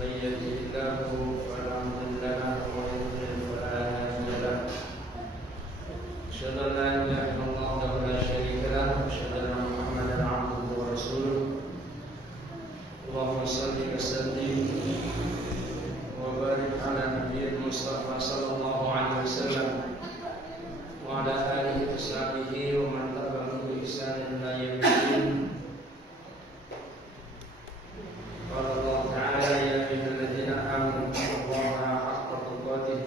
من يهده الله فلا مضل له ومن يضلل فلا هادي له. أشهد أن لا إله إلا الله وحده لا شريك له وأشهد أن محمدا عبده ورسوله. اللهم صل وسلم وبارك على نبينا المصطفى صلى الله عليه وسلم وعلى آله وصحبه ومن تبعهم بإحسان إلى يوم الدين. قال الله تعالى: يا أيها الذين آمنوا اتقوا الله حق تقاته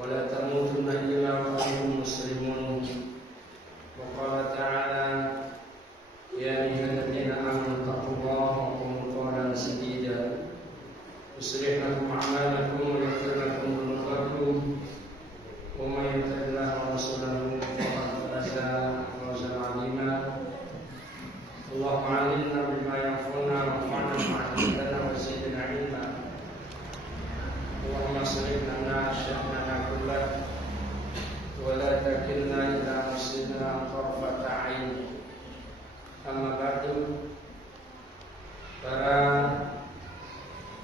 ولا تموتن إلا وأنتم مسلمون. وقال تعالى: يا أيها الذين آمنوا اتقوا الله وقولوا قولا سديدا يصلح لكم أعمالكم ويغفر لكم ذنوبكم ومن يطع الله ورسوله فقد فاز فوزا عظيما. اللهم علمنا بما ينفعنا وانفعنا بما علمتنا وزدنا علما. اللهم اصلح لنا شأننا كله ولا تكلنا إلى أنفسنا طرفة عين. Amma ba'du, para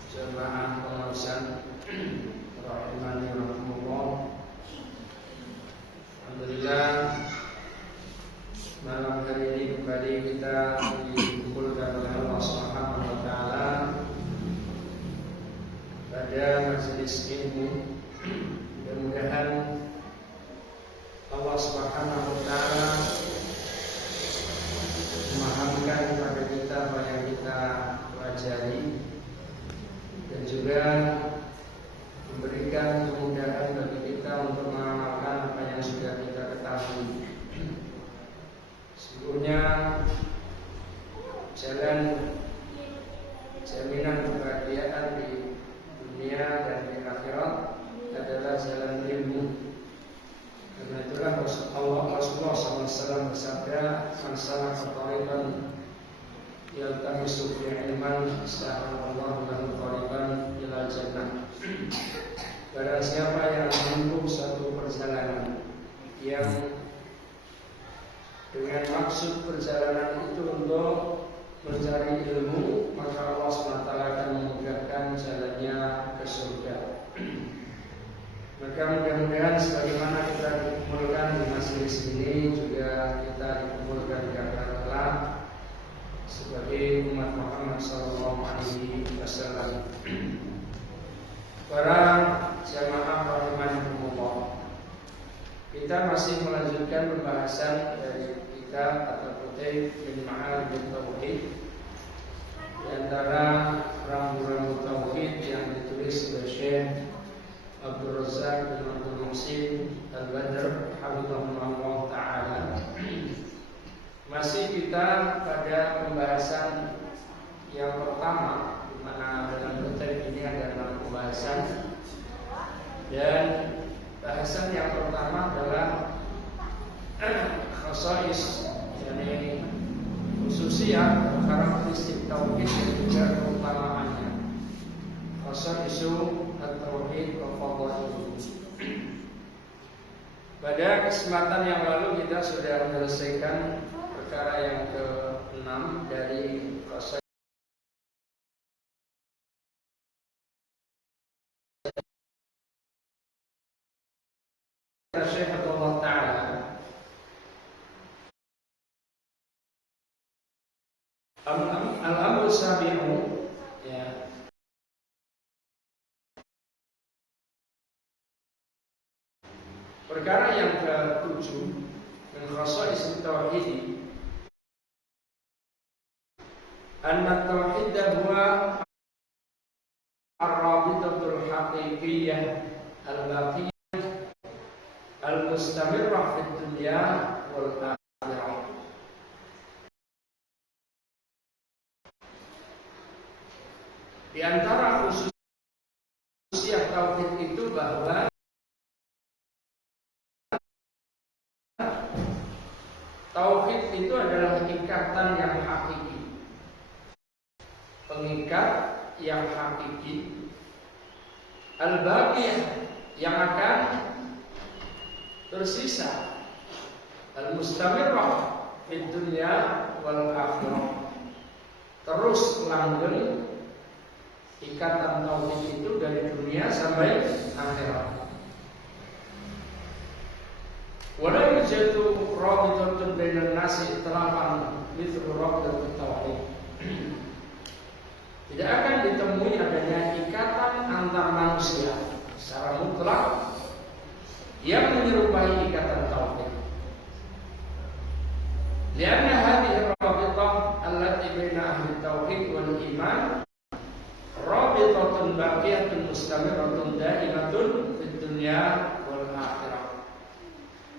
jemaah pengawasan rahimani rahimahullah. Alhamdulillah, malam hari ini kembali kita dikumpulkan oleh Allah Subhanahu wa taala pada majelis ilmu. Mudah-mudahan Allah Subhanahu wa taala memahamkan kepada kita apa yang kita pelajari dan juga memberikan kemudahan bagi kita untuk mengamalkan apa yang sudah kita ketahui. Sesungguhnya jalan jaminan kebahagiaan di dunia dan di akhirat adalah jalan ilmu. Karena itulah Rasulullah SAW bersabda, "Man salaka tariqan yaltamisu fihi ilman, sahalallahu lahu tariqan ilal jannah." Barang siapa yang menempuh satu perjalanan yang dengan maksud perjalanan itu untuk mencari ilmu, maka Allah SWT akan memudahkan jalannya ke surga. Maka mudah-mudahan sebagaimana kita dikumpulkan di majelis ini, juga kita dikumpulkan karena kelak sebagai umat Muhammad SAW. Para jamaah rahimahumullah, kita masih melanjutkan pembahasan dari kitab atau kutub min Ma'arij Tauhid, di antara rambu-rambu tauhid yang ditulis oleh Syekh Abdul Razak bin Abdul Muhsin Al-Badr hafizahullah ta'ala. Masih kita pada pembahasan yang pertama, di mana dalam kutub ini ada 6 pembahasan, dan bahasan yang pertama adalah khasais, yakni khususiyat karakteristik tauhid dan juga keutamaannya. Khasaisu at-tauhid wa fadailuhu. Pada kesempatan yang lalu kita sudah menyelesaikan perkara yang ke-6 dari khasais Syekh Allah Ta'ala. Al-amru sabi'u, ya, perkara yang ke-7 min khasais tauhid, anna tauhid huwa ar-rabitatul haqiqiyyah al-baqiyah al-mustamirrah fid dunya wal akhirah. Di antara khususiyat tauhid itu bahwa tauhid itu adalah ikatan yang hakiki, pengikat yang hakiki, al-baqiyah yang akan tersisa, al-mustamirrah fid dunya wal akhirah, terus langgeng ikatan tauhid itu dari dunia sampai akhirat. Wala yujadu rabitatun bainan nasi itlaqan mithlu rabitatut tauhid. Tidak akan ditemui adanya ikatan antar manusia secara mutlak yang menyerupai ikatan tauhid. Lianna hadhihi rabitah allati baina ahli tauhid wal iman rabitatun baqiyatun mustamiratun daimatun fid dunya wal akhirah.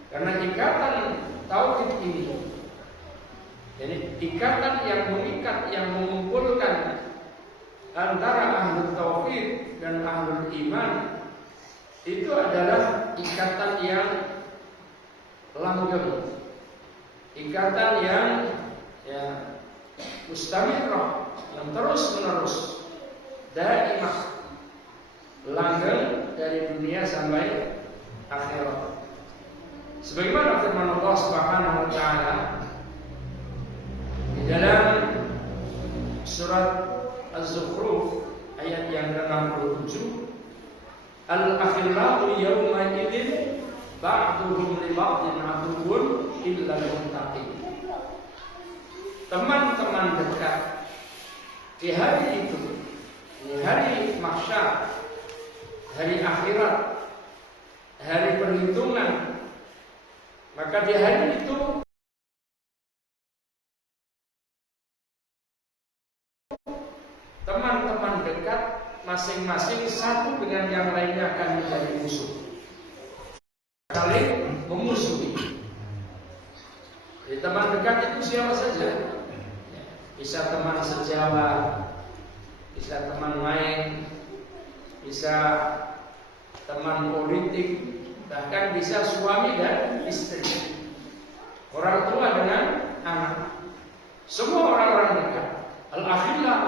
Karena ikatan tauhid ini, jadi ikatan yang mengikat, yang mengumpulkan antara ahli tauhid dan ahli iman, itu adalah ikatan yang langgeng, ikatan yang mustamirah, yang terus menerus, daimah, langgeng dari dunia sampai akhirat. Sebagaimana firman Allah Subhanahu wa taala di dalam surat Az-Zukhruf ayat yang ke-67, Al-akhillahu yawma idzin ba'duhum li ba'din aduwwun illa al-muttaqin. Teman-teman dekat di hari itu, di hari mahsyar, hari akhirat, hari perhitungan, maka di hari itu teman-teman dekat masing-masing satu dengan yang lainnya akan menjadi musuh, saling memusuhi. Jadi teman dekat itu siapa saja? Bisa teman sejawat, bisa teman main, bisa teman politik, bahkan bisa suami dan istri, orang tua dengan anak, semua orang-orang dekat. Al-akhillah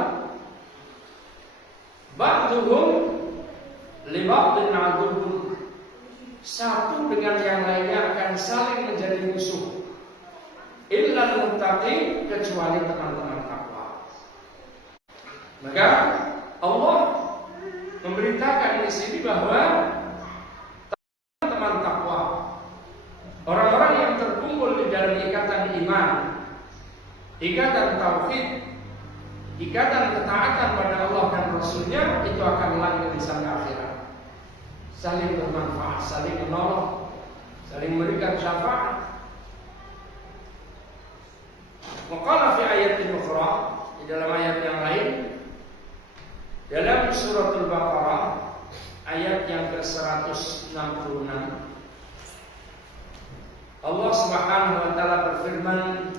ba'duhum li ba'din aduwwun, satu dengan yang lainnya akan saling menjadi musuh. Illa al-muttaqin, kecuali teman-teman takwa. Maka Allah memberitakan di sini bahwa teman takwa, orang-orang yang terkumpul di dalam ikatan iman, ikatan tauhid, ikatan ketaatan pada Allah dan Rasulnya, itu akan langgeng sampai akhirat, saling bermanfaat, saling menolong, saling memberikan syafaat. Maqala fi ayatin ukhra, di dalam ayat yang lain, dalam suratul Baqarah ayat yang ke-166, Allah Subhanahu wa taala berfirman,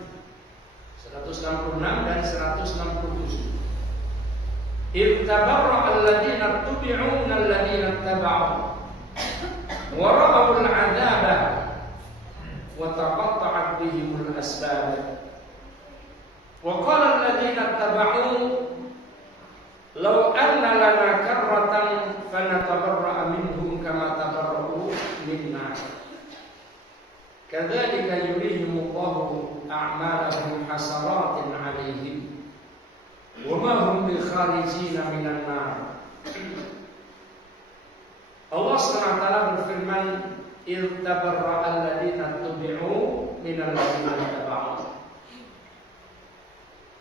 166 dan 167, Ittabarra alladhina tubi'u minal ladhina taba'u wa ra'awul 'adzaba wa taqatta'at bihimul asbab wa qala alladhina taba'u law anna lana karratan fanatabarra'a minhum kama tabarra'u minna kadzalika yurihimullahu a'malahum hasaratin 'alaihim wa ma hum bikharijina minan nar. Allah SWT berfirman, Irtabarra'a alladhina tubi'u minal ladhina taba'u.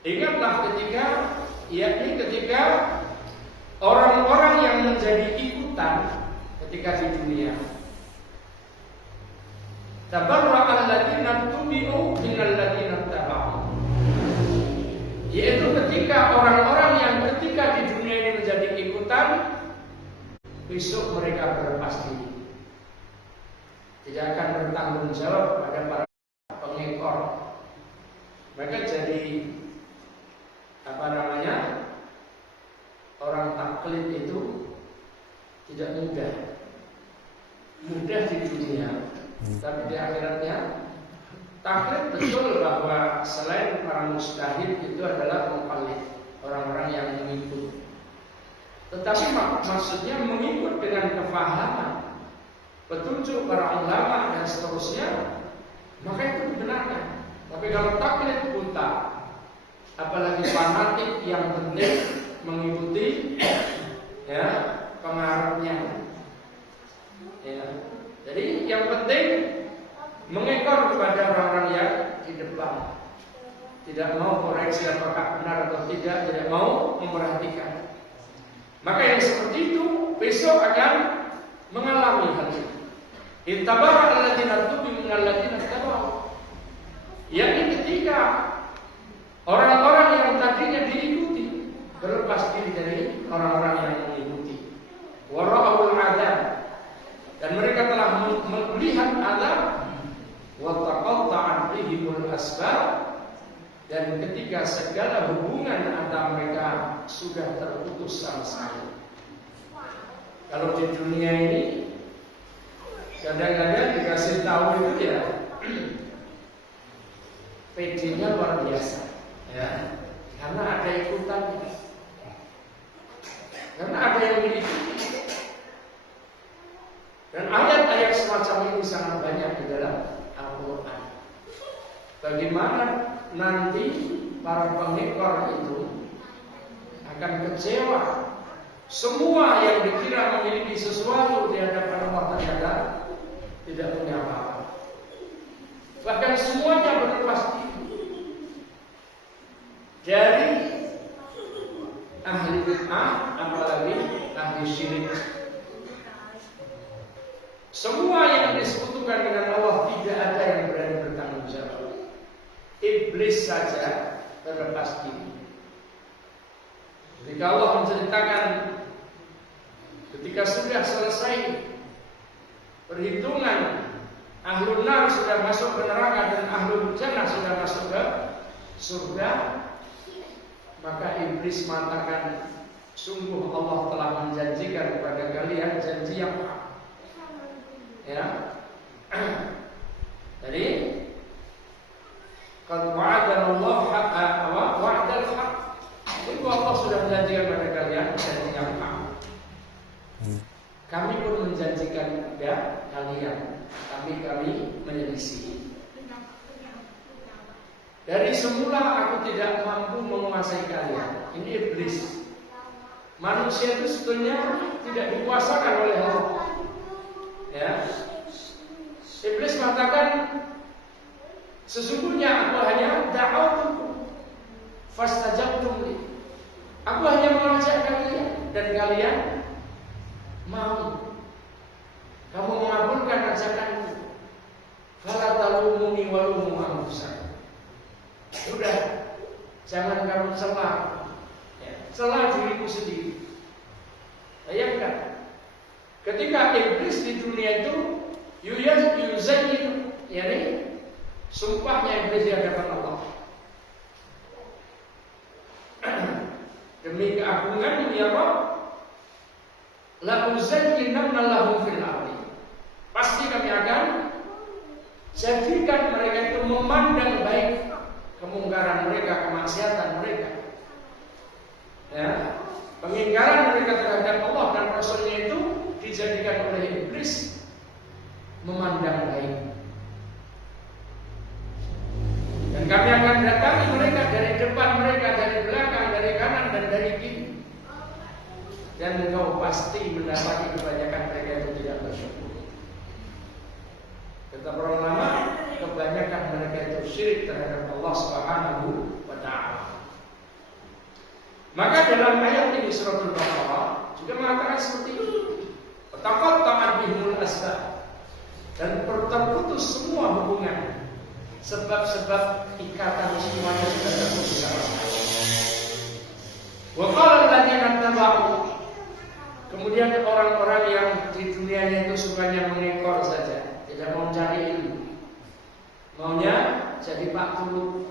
Ingatlah ketika orang-orang yang menjadi ikutan ketika di dunia. Tabarra'a alladhina tubi'u minal ladhina taba'u, yaitu ketika orang-orang yang ketika di dunia ini menjadi ikutan, besok mereka berlepas diri, tidak akan bertanggung jawab pada para pengekor. Mereka jadi orang taklid itu tidak mudah di dunia, tapi di akhiratnya taklid betul bahwa selain para mustahid itu adalah muqallid, orang-orang yang mengikut. Tetapi maksudnya mengikut dengan kefahaman, petunjuk para ulama dan seterusnya, maka itu dibenarkan. Tapi kalau taklid buta, apalagi fanatik yang penting mengikuti tidak mau koreksi apakah benar atau tidak mau memperhatikan. Maka yang seperti itu besok akan mengalami hal itu. Intabara alladziina tubu minal ladziina tabau. Yakni ketika orang-orang yang tadinya diikuti berlepas diri dari orang-orang yang mengikuti. Wara'ul adzab, dan mereka telah melihat azab. Wa taqatta'at bihimul asbab, dan ketika segala hubungan antara mereka sudah terputus sama sekali. Kalau di dunia ini kadang-kadang dikasih tahu itu ya PD-nya luar biasa, ya, karena ada ikutan, karena ada yang mengikuti. Dan ayat-ayat semacam ini sangat banyak di dalam Al-Quran. Bagaimana nanti para pengekor itu akan kecewa. Semua yang dikira memiliki sesuatu di hadapan Allah ternyata tidak punya apa-apa. Bahkan semuanya berlepas diri dari ahli bid'ah, apalagi ahli syirik. Semua yang disekutukan dengan Allah tidak ada yang berani bertanggung jawab. Iblis saja terlepas diri. Ketika Allah menceritakan ketika sudah selesai perhitungan, ahlul nar sudah masuk ke neraka dan ahlul jannah sudah masuk ke surga, maka iblis mengatakan, sungguh Allah telah menjanjikan kepada kalian janji yang hak. Ya. Jadi qad wa'adana Allah haqqan wa wa'dal haqq. Itu Allah sudah menjanjikan kepada kalian janji yang hak. Kami pun menjanjikan kepada kalian, tapi kami menyelisih. Dari semula aku tidak mampu menguasai kalian. Ini iblis. Manusia itu sebetulnya tidak dikuasakan oleh Allah. Ya. Iblis mengatakan, sesungguhnya aku hanya da'autukum fastajabtum li. Aku hanya mengajak kalian dan kalian mau. Kamu mengabulkan ajakanku. Fala talumuni walumu anfusakum. Sudah, jangan kamu celah, ya, celah diriku sendiri. Bayangkan, ketika iblis di dunia itu yuzayyin, yakni sumpahnya iblis di hadapan Allah. Demi keagunganmu ya Rabb, la uzayyinanna lahum fil ardi. Pasti kami akan jadikan mereka itu memandang baik kemungkaran mereka, kemaksiatan mereka, ya, pengingkaran mereka terhadap Allah dan Rasulnya itu dijadikan oleh iblis memandang baik. Dan kami akan datangi mereka dari depan mereka, dari belakang, dari kanan dan dari kiri. Dan engkau pasti mendapati kebanyakan mereka itu tidak bersyukur. Kata para ulama, kebanyakan mereka itu syirik terhadap Allah Subhanahu wa ta'ala. Maka dalam ayat ini suratul Baqarah juga mengatakan seperti itu. Taqatta'at bihimul asbab, dan terputus semua hubungan, sebab-sebab ikatan semuanya sudah terputus. Wa qala alladziina taba'u, kemudian orang-orang yang di dunianya itu sukanya mengekor saja, tidak mau cari ilmu, maunya jadi Pak Tulu.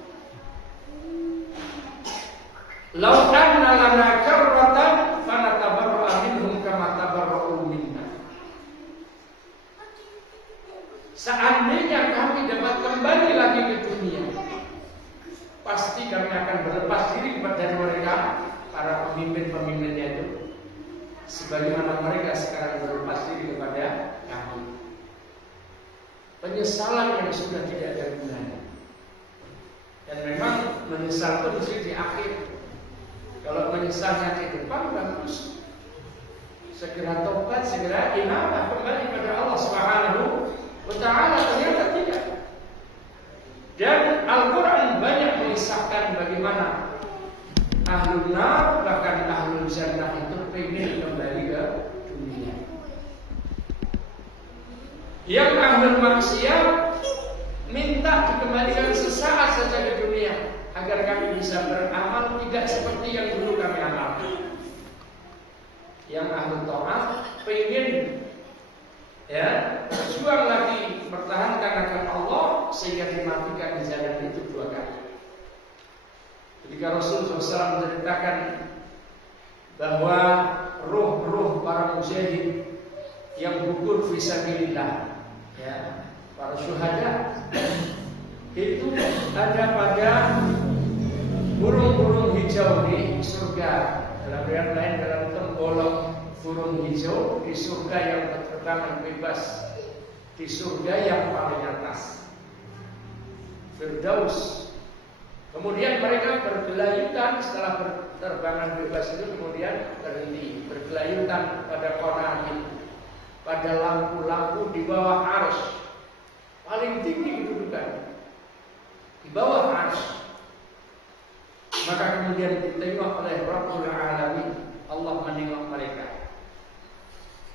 Lau anna lana karratan fanatabarra'a minhum kama tabarra'u minna. Seandainya kami dapat kembali lagi ke dunia, pasti kami akan berlepas diri dari mereka, para pemimpin-pemimpinnya itu, sebagaimana mereka sekarang berlepas diri kepada kami. Penyesalan yang sudah tidak ada gunanya. Dan memang menyesal itu mesti di akhir. Kalau menyesalnya di depan, bagus. Segera tobat, segera inabah kembali kepada Allah Subhanahu wa ta'ala. Ternyata tidak. Dan Al-Quran banyak mengisahkan bermaksiat minta dikembalikan sesaat saja ke dunia agar kami bisa beramal tidak seperti yang dulu kami amalkan. Yang ahli taat pengen berjuang lagi mempertahankan agama Allah sehingga dimatikan di jalan itu 2 kali. Ketika Rasulullah SAW menceritakan bahwa ruh-ruh para mujahid yang gugur fisabilillah, para syuhada itu ada pada burung-burung hijau di surga. Dalam riwayat lain dalam tembolok burung hijau di surga yang berterbangan bebas, di surga yang paling atas, Firdaus. Kemudian mereka bergelayutan setelah berterbangan bebas itu, kemudian berhenti bergelayutan pada qanatil, pada lampu-lampu di bawah arsy, paling tinggi kedudukan di bawah arsy. Maka kemudian ditengok oleh Rabbul Alamin, Allah menengok mereka.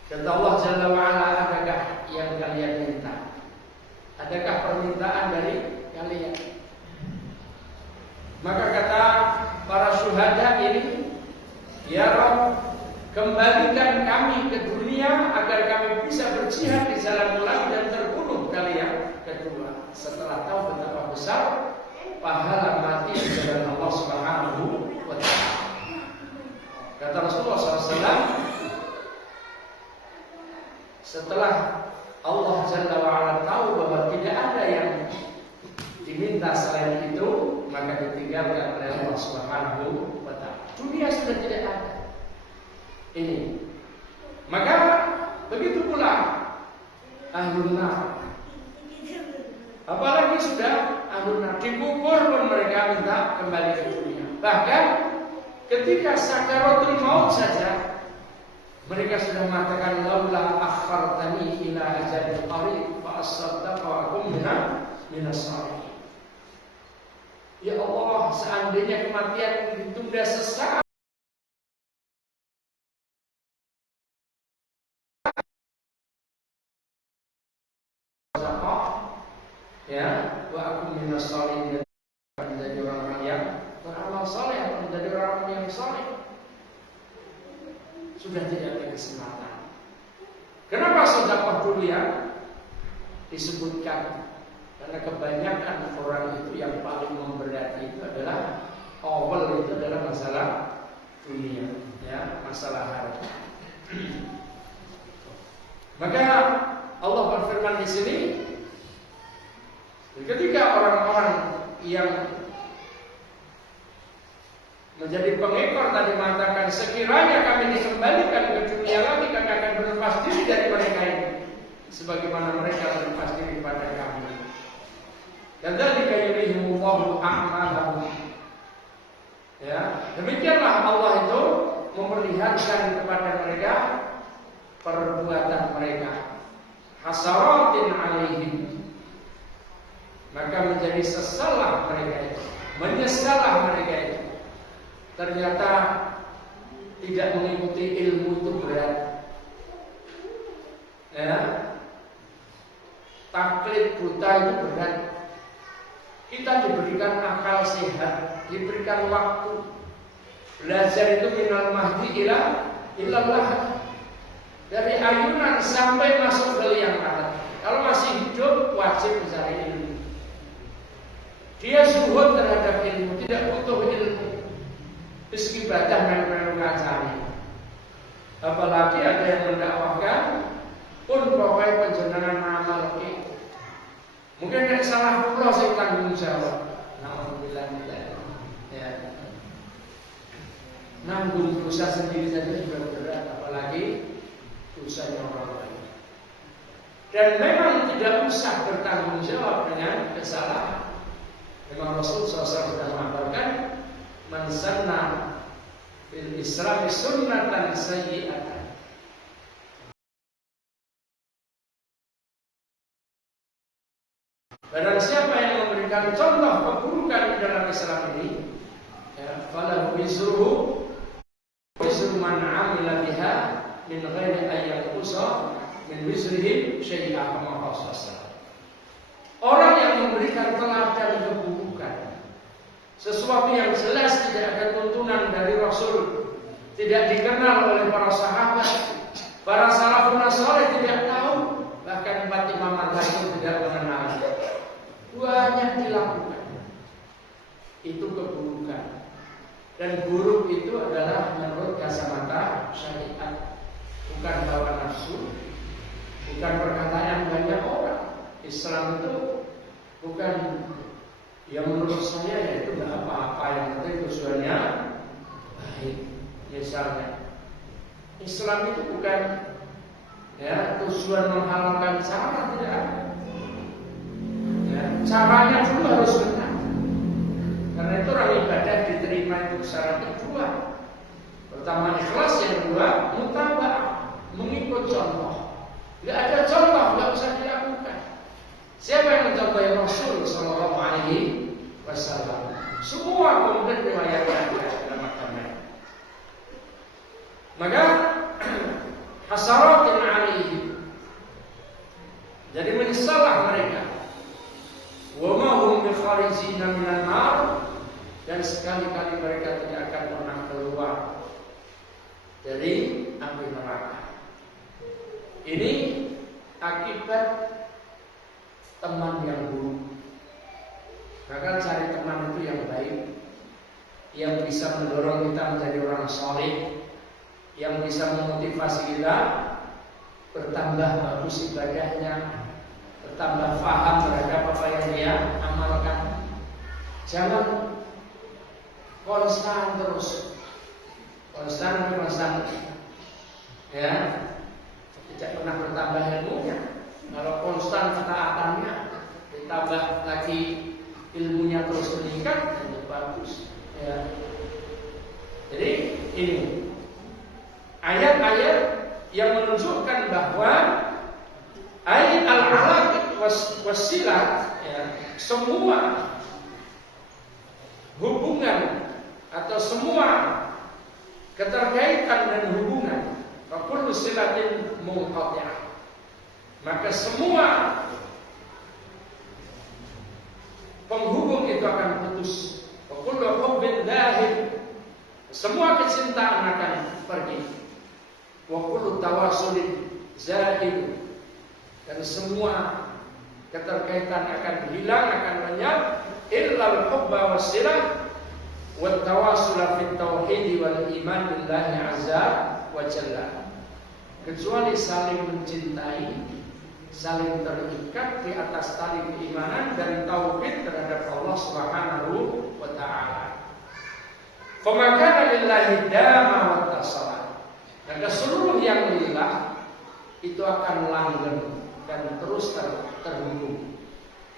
Kata Allah Jalla wa'ala, adakah yang kalian minta? Adakah permintaan dari kalian? Maka kata para syuhada ini, ya Rabb, kembalikan kami ke dunia agar kami bisa berjihad di jalan lagi dan terbunuh kali yang kedua, setelah tahu betapa besar pahala mati di jalan Allah Subhanahu wa ta'ala. Kata Rasulullah SAW, setelah Allah Jalla wa'ala tahu bahwa tidak ada yang diminta selain itu, maka ditinggalkan oleh Allah Subhanahu wa ta'ala. Dunia sudah tidak ada. Ini. Maka begitu pula ahlun nar. Apalagi sudah ahlun nar, dikubur pun mereka minta kembali ke dunia. Bahkan ketika sakaratul maut saja mereka sudah mengatakan, laula akhartani ila ajalin qarib fa asaddaqa wa akum minas salihin. Ya Allah, seandainya kematian ditunda sesaat, wa akum minas salihin, menjadi orang-orang yang beramal saleh, menjadi orang-orang yang saleh. Sudah tidak ada kesempatan. Kenapa sedekah dulu yang disebutkan? Karena kebanyakan orang itu yang paling memberati itu adalah awal itu adalah masalah dunia, masalah harta. Maka Allah berfirman di sini, ketika orang-orang yang menjadi pengekor tadi mengatakan, sekiranya kami dikembalikan ke dunia lagi, kami akan berlepas diri dari mereka ini, sebagaimana mereka berlepas diri pada kami. Dan dzalika yurihimullahu a'malahum. Demikianlah Allah itu memperlihatkan kepada mereka perbuatan mereka, hasaratin alaihim. Maka menjadi sesalah mereka itu, menyesalah mereka itu. Ternyata tidak mengikuti ilmu itu berat. Taklid buta itu berat. Kita diberikan akal sehat, diberikan waktu. Belajar itu minal mahdi ilallah. Dari ayunan sampai masuk ke liang lahat. Kalau masih hidup wajib mencari ilmu. Dia zuhud terhadap ilmu, tidak butuh ilmu. Terus ibadah melu-melu ngajari. Apalagi ada yang mendakwahkan pun pokoknya penjenengan amal ke. Mungkin nek salah kula sing tanggung jawab. Alhamdulillah. Nanggung dosa sendiri saja sudah berat, apalagi dosanya orang lain. Dan memang tidak usah bertanggung jawab dengan kesalahan. Memang Rasul SAW sudah mengabarkan, man sanna fil Islam sunnatan sayyi'atan. Barang siapa yang memberikan contoh keburukan di dalam Islam ini, falahu wizruhu wizru man 'amila biha min ghairi ayyan qusa min wizrihi syai'a kama qala. Orang yang memberikan teladan keburukan, sesuatu yang jelas tidak ada tuntunan dari Rasul, tidak dikenal oleh para sahabat, para salafun saleh tidak tahu, bahkan 4 imam mazhab itu tidak mengenal. Banyak dilakukan. Itu keburukan. Dan buruk itu adalah menurut kacamata syariat, bukan hawa nafsu, bukan perkataan banyak orang. Islam itu bukan yang menurut saya ya itu nggak apa-apa, yang penting tujuannya baik. Misalnya Islam itu bukan ya tujuan menghalalkan cara, tidak ada. Ya, caranya dulu harus benar. Karena itu orang ibadah diterima itu syaratnya 2. Pertama ikhlas, yang kedua mutaba'ah, mengikut contoh. Tidak ada contoh, nggak usah dilakukan. Siapa yang mencontohi Rasul Sallallahu Alaihi Wasallam? Semua kemudian riwayatkan dalam agama. Maka hasaratin alaihi, jadi menyesallah mereka. Wa ma hum bi kharijina minan nar, dan sekali-kali mereka tidak akan pernah keluar dari api neraka. Ini akibat teman yang buruk. Maka cari teman itu yang baik, yang bisa mendorong kita menjadi orang soleh, yang bisa memotivasi kita bertambah bagus ibadahnya, bertambah paham terhadap apa yang dia amalkan. Jangan konstan terus, konstan, ya, tidak pernah bertambah ilmunya. Kalau konstan ketaatannya, ditambah lagi ilmunya terus meningkat, itu bagus. Ya. Jadi ini ayat-ayat yang menunjukkan bahwa ayat al-alaq wasilah, ya, semua hubungan atau semua keterkaitan dan hubungan, kullu silatin munqati'ah, maka semua penghubung itu akan putus. Kullu hubbin dhahib, semua kecintaan akan pergi. Wa kullu tawasulin zahid, dan semua keterkaitan akan hilang, akan lenyap. Illal hubba wasilah wat tawasula fit tauhid wal iman billahi azza wa jalla, kecuali saling mencintai, saling terikat di atas tali keimanan dan tauhid terhadap Allah Subhanahu wa taala. Famakana lillahi dama wa tasala, maka seluruh yang lillah itu akan langgeng dan terus terhubung.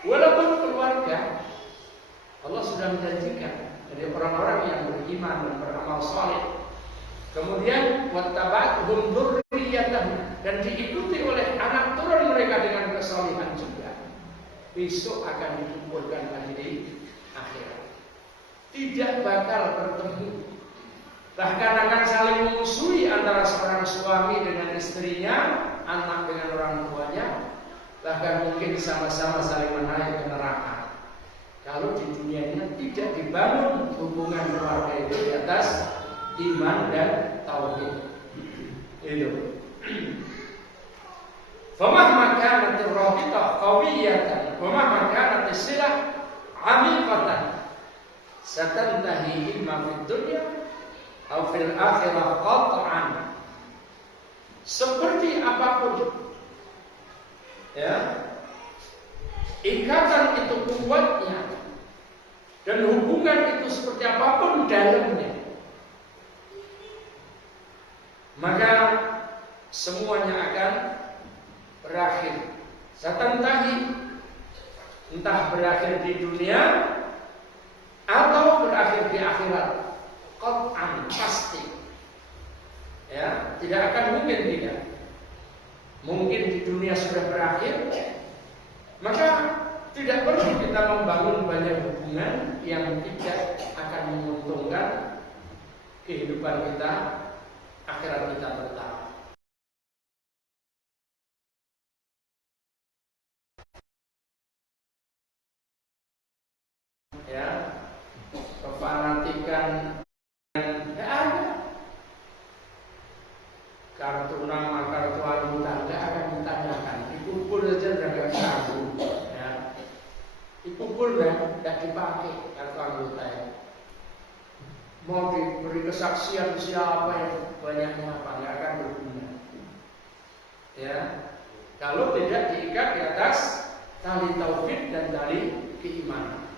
Walaupun keluarga, Allah sudah menjanjikan dari orang-orang yang beriman dan beramal saleh, kemudian wattaba'hum dzurriyyatahum, dan diikuti oleh anak turun mereka dengan kesalihan juga, besok akan dikumpulkan lagi di akhirat. Tidak bakal bertemu, bahkan akan saling memusuhi antara seorang suami dengan istrinya, anak dengan orang tuanya, bahkan mungkin sama-sama saling menaik ke neraka. Kalau di dunianya tidak dibangun hubungan keluarga itu di atas iman dan tauhid. Itu. Famahma kanat ar-rabitah qawiyatan wa mahma kanat as-silah 'amiqatan satantahi imma fid dunya aw fil akhirah qat'an. Seperti apapun, ya, ikatan itu kuatnya dan hubungan itu seperti apapun dalamnya, maka semuanya akan berakhir. Satantahi, entah berakhir di dunia atau berakhir di akhirat, qat'an, pasti. Ya, tidak akan mungkin tidak. Mungkin di dunia sudah berakhir, maka tidak perlu kita membangun banyak hubungan yang tidak akan menguntungkan kehidupan kita, akhirat kita terutama. kartu nama, kartu anggota nggak akan ditanyakan. Dikumpul saja udah nggak kartu. Ya. Dikumpul nggak dipakai kartu anggota ya. Mau diberi kesaksian siapa yang banyaknya apa nggak akan berguna. Ya, kalau tidak diikat di atas tali tauhid dan tali keimanan.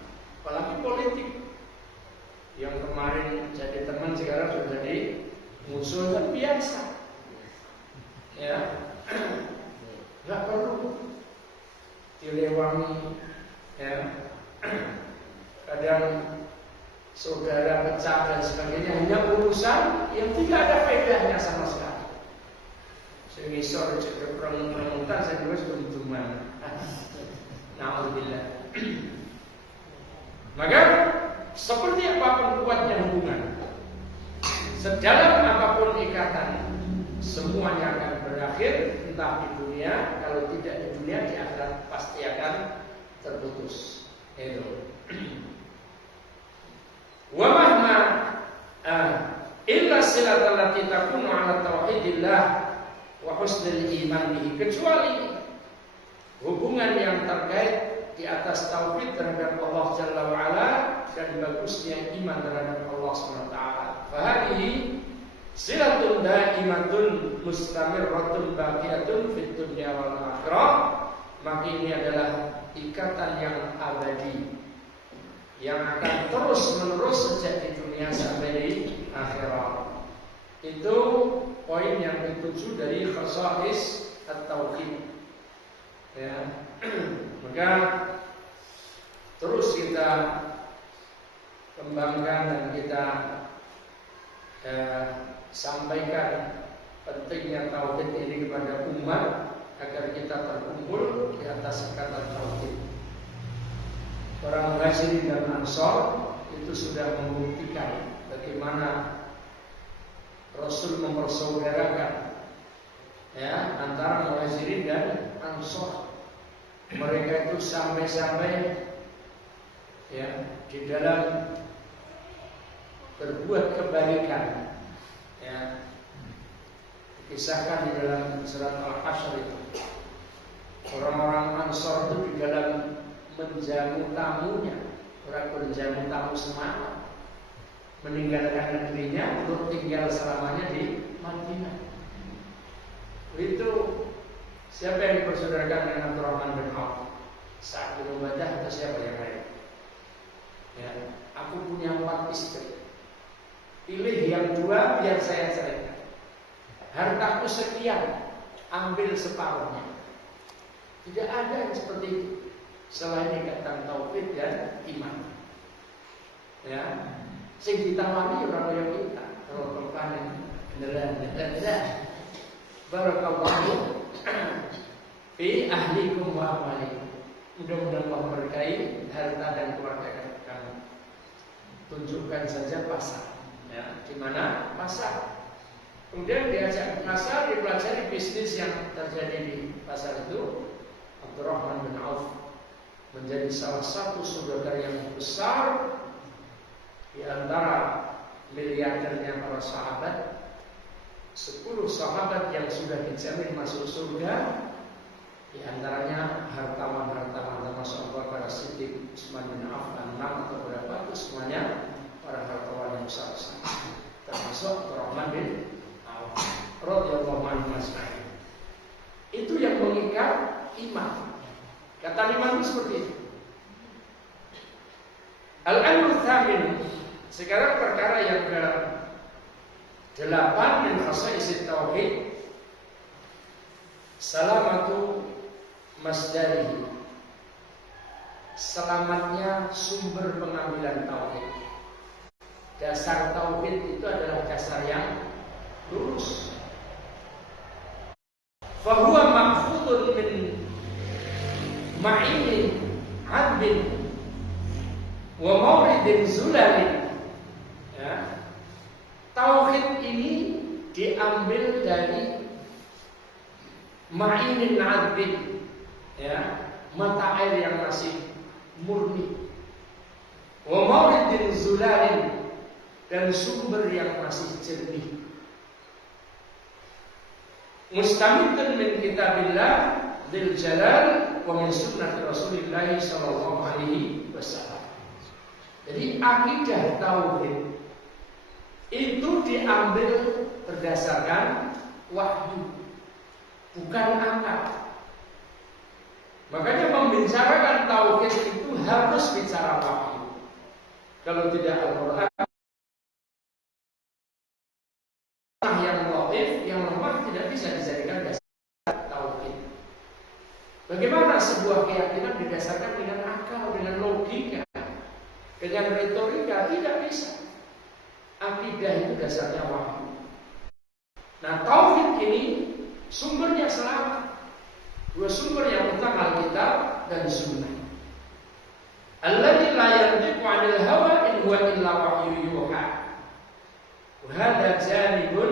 Apalagi politik yang kemarin jadi teman sekarang sudah jadi musuh kan biasa. Ya, nggak perlu dilewangi. Ya, kadang saudara pecah dan sebagainya hanya urusan yang tidak ada faedahnya sama sekali. Semisal jadi perang-perangan saya juga sebelum-sebelumnya. Na'udzubillah. Maka seperti apapun kuatnya hubungan, sedalam apapun ikatan, semuanya akan berakhir entah di dunia, kalau tidak di dunia di akhirat pasti akan terputus. Itu. Wa mahma illa silatal lati takunu ala tauhidillah wa husnul iman bihi, kecuali hubungan yang terkait di atas tauhid terhadap Allah Jalla wa Ala dan bagusnya iman terhadap Allah Subhanahu wa taala. Fa hadhihi silatun daimatun mustamirratun baqiyatun fid dunya wal akhirah. Maka ini adalah ikatan yang abadi yang akan terus menerus sejak di dunia sampai di akhirat. Itu poin yang ketujuh dari khasa'is at-tauhid. Ya. Maka terus kita kembangkan dan kita sampaikan pentingnya tauhid ini kepada umat agar kita terkumpul di atas ikatan tauhid. Orang Muhajirin dan Ansor itu sudah membuktikan bagaimana Rasul mempersaudarakan ya antara Muhajirin dan Ansor. Mereka itu sampai-sampai ya di dalam berbuat kebaikan ya, dikisahkan di dalam surat Al-Hasyr itu orang-orang Ansor itu di dalam menjamu tamunya, orang menjamu tamu semalam, meninggalkan negerinya untuk tinggal selamanya di Madinah. Itu siapa yang dipersaudarakan dengan Abdurrahman bin Auf? Sa'ad bin Ubadah atau siapa yang lain? Ya, aku punya 4 istri. Pilih yang 2 biar saya ceraikan. Hartaku sekian, ambil separuhnya. Tidak ada yang seperti itu selain ikatan tauhid dan iman. Ya, sing ditawani orang yang kita kalau pertanyaan beneran. Barakallahu fi ahlikum wa amalikum. Mudah-mudahan Allah berkahi harta dan keluarga kamu. Tunjukkan saja pasar. Ya, di mana pasar? Kemudian diajak ke pasar, dipelajari bisnis yang terjadi di pasar itu. Abdurrahman bin Auf menjadi salah satu saudagar yang besar di antara miliardernya para sahabat. 10 sahabat yang sudah dijamin masuk surga, di antaranya hartawan-hartawan termasuk Abu Bakar Siddiq, Utsman bin Affan, atau berapa itu semuanya para hartawan yang besar, termasuk Abdurrahman bin Auf radhiyallahu anhu. Itu yang mengikat iman. Kata iman itu seperti itu. Al-amru tsamin, sekarang perkara yang ke-8 min khasa'is tauhid, salamatu masdarihi, selamatnya sumber pengambilan tauhid. Dasar tauhid itu adalah dasar yang lurus. Fahuwa ma'khudun min ma'inin adbin wa mawridin zulalin. Ya. Tauhid ini diambil dari ma'inin adbin, ya, mata air yang masih murni, wa mawridin zulalin, dan sumber yang masih jernih. Mustamidun min kitabillah dzil jalal wa min sunnati Rasulillah sallallahu alaihi wasallam. Jadi akidah tauhid itu diambil berdasarkan wahyu, bukan akal. Makanya membicarakan tauhid itu harus bicara wahyu. Kalau tidak Al-Quran yang dhaif, yang lemah tidak bisa dijadikan dasar tauhid. Bagaimana sebuah keyakinan didasarkan dengan akal, dengan logika, dengan retorika? Tidak bisa. Akidah itu dasarnya wahyu. Nah, tauhid ini sumbernya selamat. Dua sumber yang utama, Alkitab dan Sunnah. Alladzi la yantiqu 'anil hawa in huwa illa wahyu yuha. Wa hadza janibun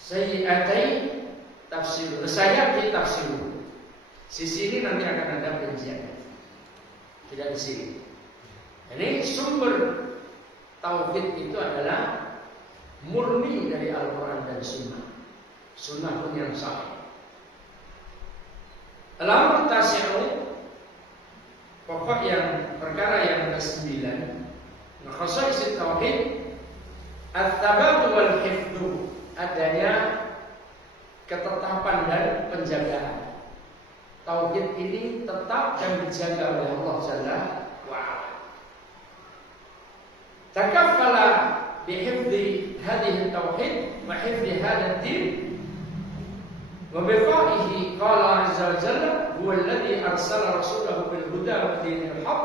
sayyi'atai tafsir. Saya di tafsir. Sisi ini nanti akan ada perincian. Tidak di sini. Ini sumber tauhid itu adalah murni dari Al-Quran dan Sunnah. Sunnah pun yang sahih. Al-amru tasi'u, pokok yang perkara yang ke-9, khasa'is tauhid at-tabatu wal hifdzu, adanya ketetapan dan penjagaan. Tauhid ini tetap dan dijaga oleh Allah Jalla wa'ala. Takaffala bihifdzi hadhihi tauhid wa hifdzi hadha ad-din wa biqaihi qala 'azza wa jalla huwa alladhi arsala rasulahu bil huda wa dinil haqq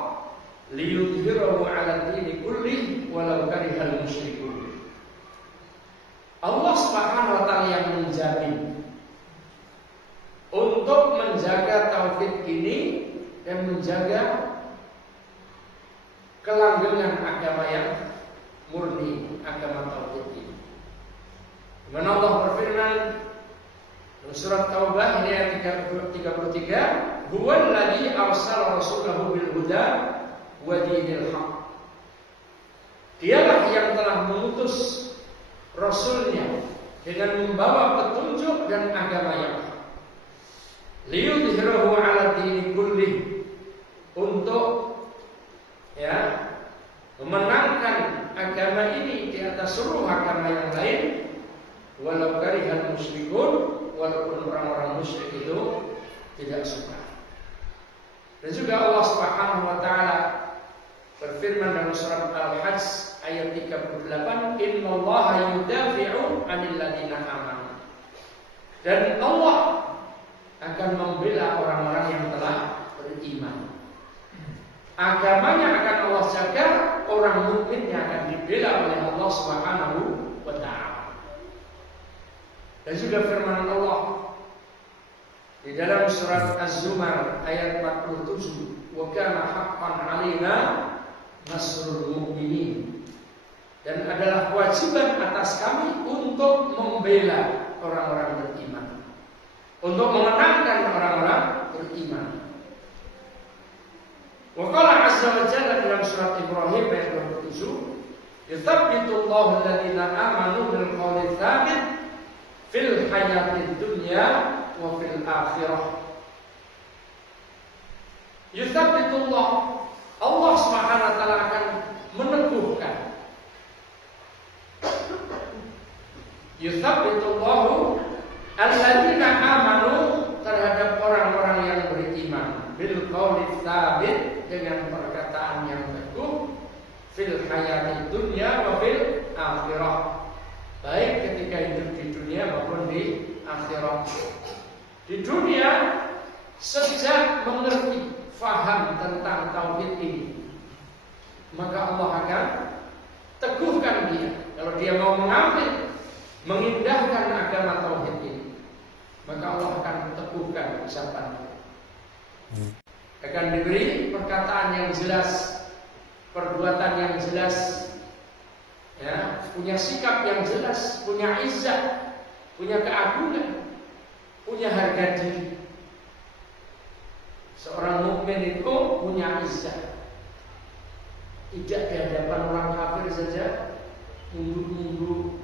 liyudhhirahu 'ala ad-din kullihi walau karihal musyrikun. Allah Subhanahu wa taala yang menjamin untuk menjaga tauhid ini dan menjaga kelanggengan agama yang murni, agama tauhid ini. Dimana Allah berfirman dalam surat Taubah ini ayat 33, huwal ladzi arsala rasulahu bil huda wa dinil haqq. Dialah yang telah mengutus rasulnya dengan membawa petunjuk dan agama yang hak. Liyudhhirahu 'ala dini kullih, untuk memenangkan agama ini di atas seluruh agama yang lain, walau karihal musyrikun, walaupun orang-orang musyrik itu tidak suka. Dan juga Allah Subhanahu wa taala berfirman dalam surat Al-Hajj ayat 38, innallaha yudafi'u 'anil ladzina amanu. Dan Allah akan membela orang-orang yang telah beriman. Agamanya akan Allah jaga, orang mukminnya akan dibela oleh Allah Subhanahu wa taala. Dan juga firman Allah di dalam surat Az-Zumar ayat 47, wa kana haqqan 'alaina nasrul mu'minin. Dan adalah kewajiban atas kami untuk membela orang-orang beriman, untuk memenangkan orang-orang beriman. Wa qala 'azza wa jalla dalam surat Ibrahim ayat 27, yuthabbitu Allahu alladziina aamanu bil qawli tsabit fil hayatid dunya wa fil akhirah. Yuthabbitu Allah Subhanahu wa taala akan meneguhkan. Yuthabbitu Allahu alladziina amanu, terhadap orang-orang yang beriman, bil qawli tsabit, dengan perkataan yang teguh, fil hayatid dunya wa fil akhirah, baik ketika hidup di dunia maupun di akhirat. Di dunia sejak mengerti, faham tentang tauhid ini, maka Allah akan teguhkan dia. Kalau dia mau mengambil, mengindahkan agama tauhid ini, maka Allah akan teguhkan ucapannya. Akan diberi perkataan yang jelas, perbuatan yang jelas, punya sikap yang jelas, punya izzah, punya keagungan, punya harga diri. Seorang mukmin itu punya izzah, tidak di hadapan orang kafir saja nunduk-nunduk,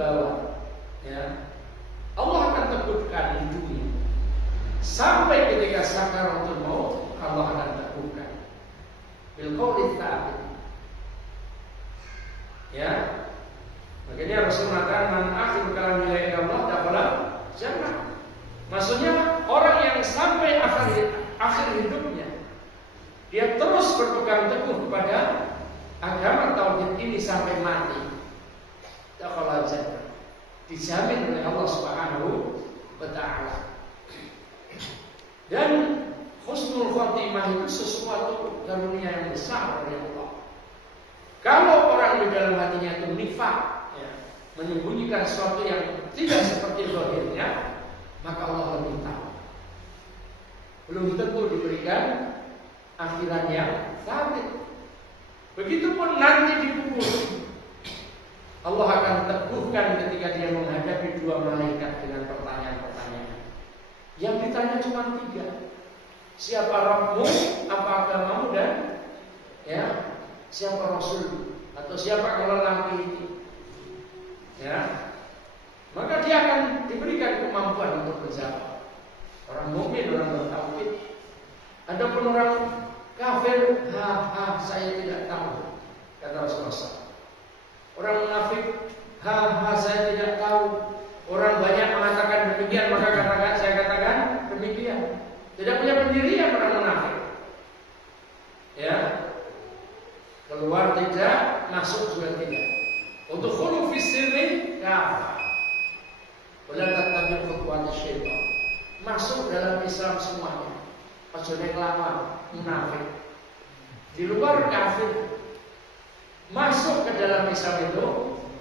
bawah, ya, Allah akan teguhkan hidupnya sampai ketika sakaratul maut. Allah akan teguhkan bil qauli tsabit. Ya, makanya Rasul mengatakan man akhir kalam la ilaha illallah dakhala jannah. Maksudnya orang yang sampai akhir hidupnya dia terus berpegang teguh kepada agama tauhid ini sampai mati, dakhala jannah, dijamin oleh Allah Subhanahu wa taala. Dan husnul khotimah itu sesuatu karunia yang besar dari Allah. Kalau orang di dalam hatinya itu nifaq, ya, menyembunyikan sesuatu yang tidak seperti zahirnya, maka Allah lebih tahu. Belum tentu diberikan akhirat yang sabit. Begitupun nanti di kubur, Allah akan teguhkan ketika dia menghadapi dua malaikat dengan pertanyaan-pertanyaan. Yang ditanya cuma 3. Siapa Rabbmu, apa agamamu, dan ya, siapa Rasul atau siapa lelaki ini, ya, maka dia akan diberikan kemampuan untuk menjawab. Orang mukmin, orang bertauhid. Adapun orang kafir, saya tidak tahu, kata Rasulullah. Orang munafik, saya tidak tahu. Orang banyak mengatakan demikian, maka saya katakan demikian. Tidak punya pendirian orang munafik. Ya, keluar tidak, masuk juga tidak. Untuk khulu fi sirri kafir. Wala tattabi' khutuwat syaitan. Masuk dalam Islam semuanya. Ojo nek lawan munafik. Di luar kafir. Masuk ke dalam Islam itu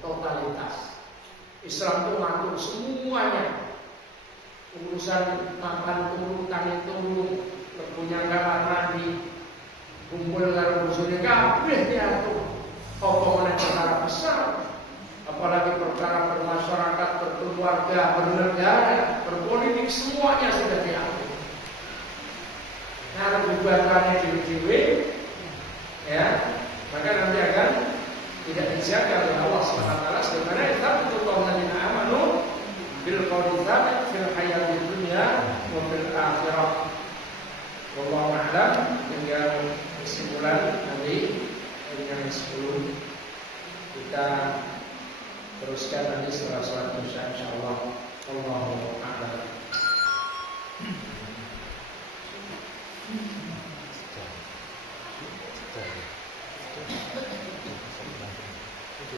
totalitas. Islam itu ngatur semuanya. Urusan makan turun, tani turun, punya kamar mandi, kumpul karo bosone kabeh diatur. Apa meneh perkara besar, apalagi perkara bermasyarakat, berkeluarga, bernegara, berpolitik, semuanya sudah diatur. Nah, bubatannya dewe-dewe, ya, maka nanti akan tidak dijaga oleh Allah SWT. Sebagaimana Allahu alladzina amanu bil qawli tsabit fil hayatid dunya wa fil akhirah. Wallahu a'lam. Hingga kesimpulan nanti yang 10 kita teruskan nanti setelah sholat Isya.